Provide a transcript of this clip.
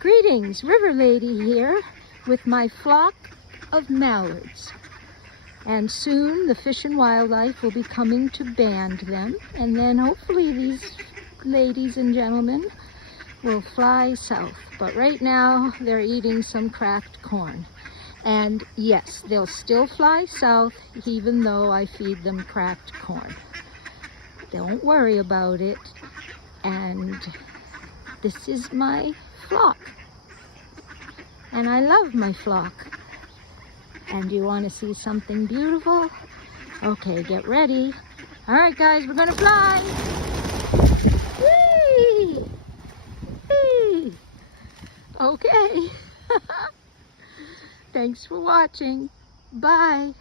Greetings, River Lady here with my flock of mallards. And soon the Fish and Wildlife will be coming to band them, and then hopefully these ladies and gentlemen will fly south. But right now they're eating some cracked corn. And yes, they'll still fly south even though I feed them cracked corn. Don't worry about it. And this is my flock. And I love my flock. And you want to see something beautiful? Okay, get ready. All right, guys, we're gonna fly. Whee! Whee! Okay. Thanks for watching. Bye.